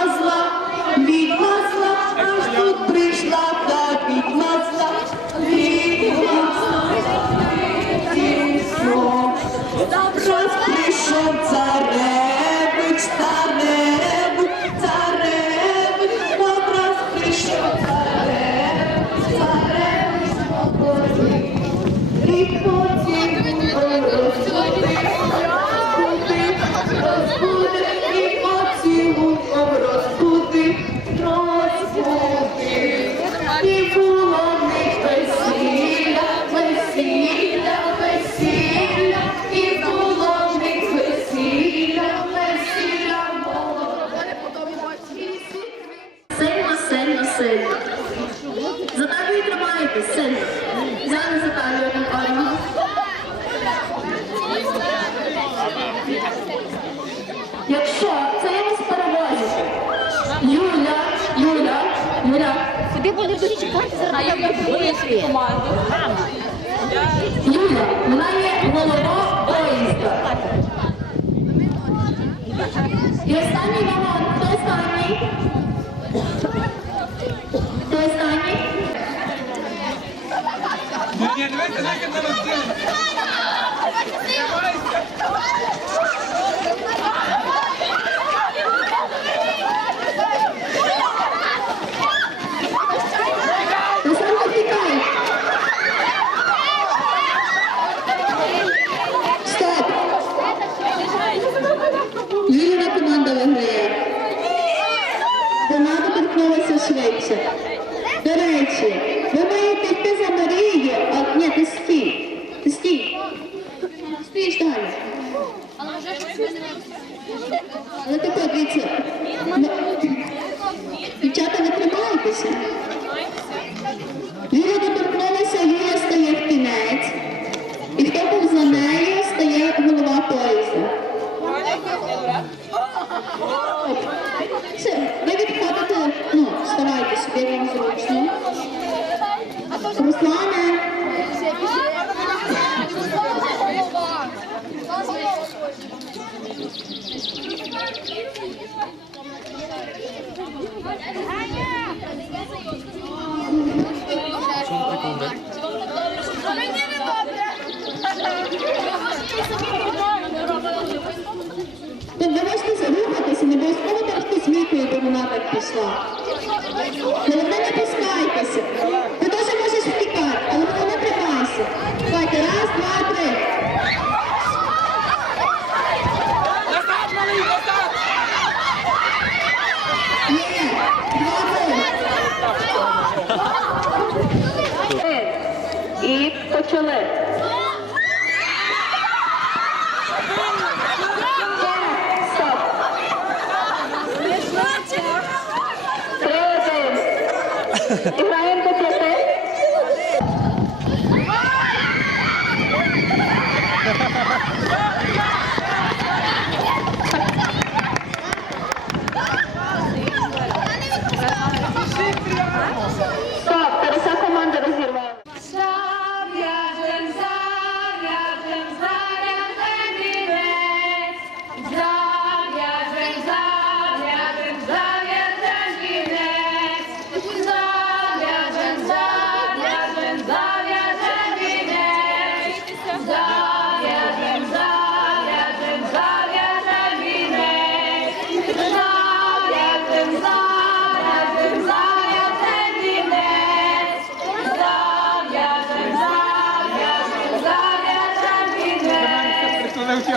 підлазла, відлазла, аж тут прийшла та підлазла, відлазла, сон. Щось прийшов царе. Зараз запалюємо корма. Якщо це я вас перевозить, Юля, Юля, Юля. Сюди вони будуть чекати зараз. А я буду команду. Юля, вона є голова поїзда. І останній вам бачив. До речі, ви маєте йти за Марією, а ні, ти стій. Ти стій. Стоїш далі. Але так от. Піддавайтеся рухатися, не обов'язково так хтось вікою, до мене так пішла. Чоле. Стоп. Три один.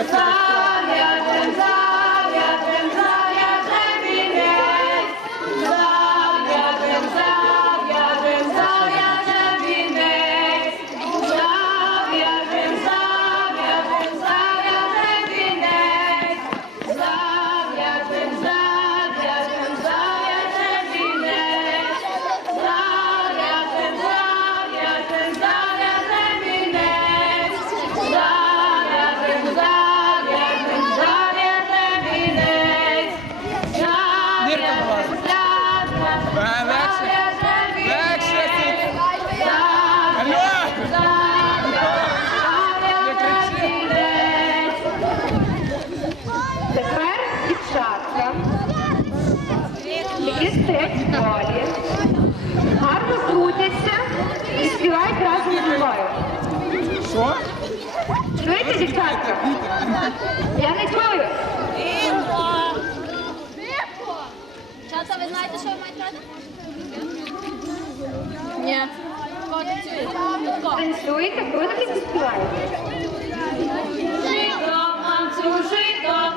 Thank you. парі. Гарно крутяться і співають разом співають. Що? Чуєте, дівчатка? Я не чую. Тихо! Тихо! Чата, ви знаєте, що ви маєте робити? Ні. Танцюєте, крутитесь і співаєте. Жито, мамцю, жито,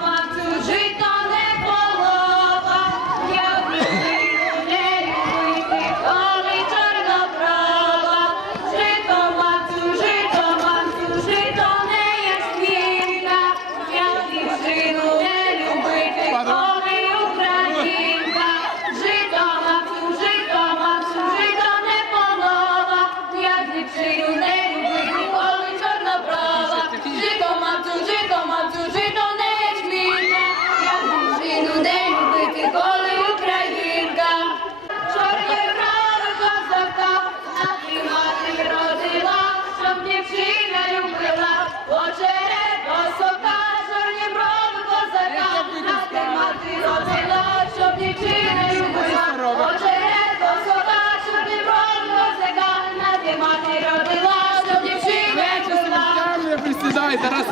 Тарас.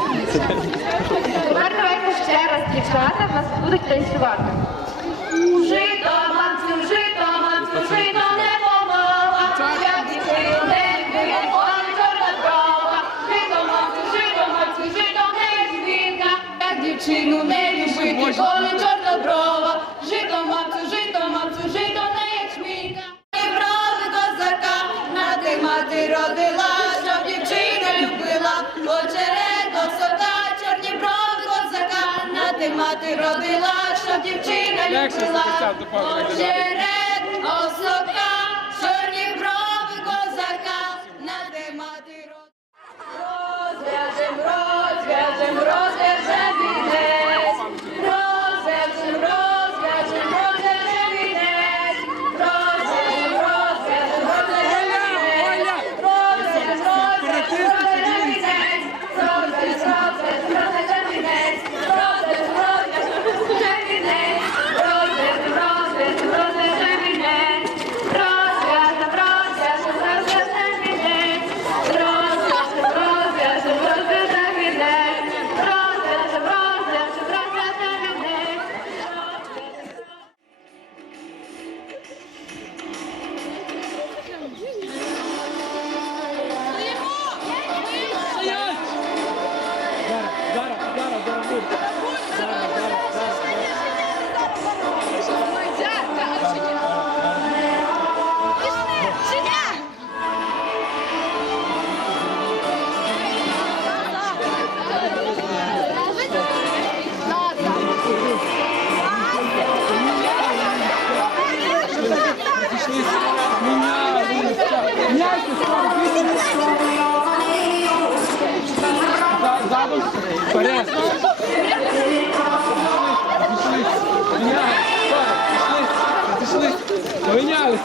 Тепер давайте ще раз, дівчата, нас будуть танцювати. Жито, мамцю, жито, мамцю, жито не помила. Я дівчину не люблю, коли чорна дрова. Жито, мамцю, жито, мамцю, жито не жінка. Я дівчину не любити, коли чорна дрова. Ти мати родила, щоб дівчина любила. очеред осока, чорні брови козака, на ти мати родила. Розв'яжем, розв'яжем, розв'яжем Порядок. Пішли. Помінялися.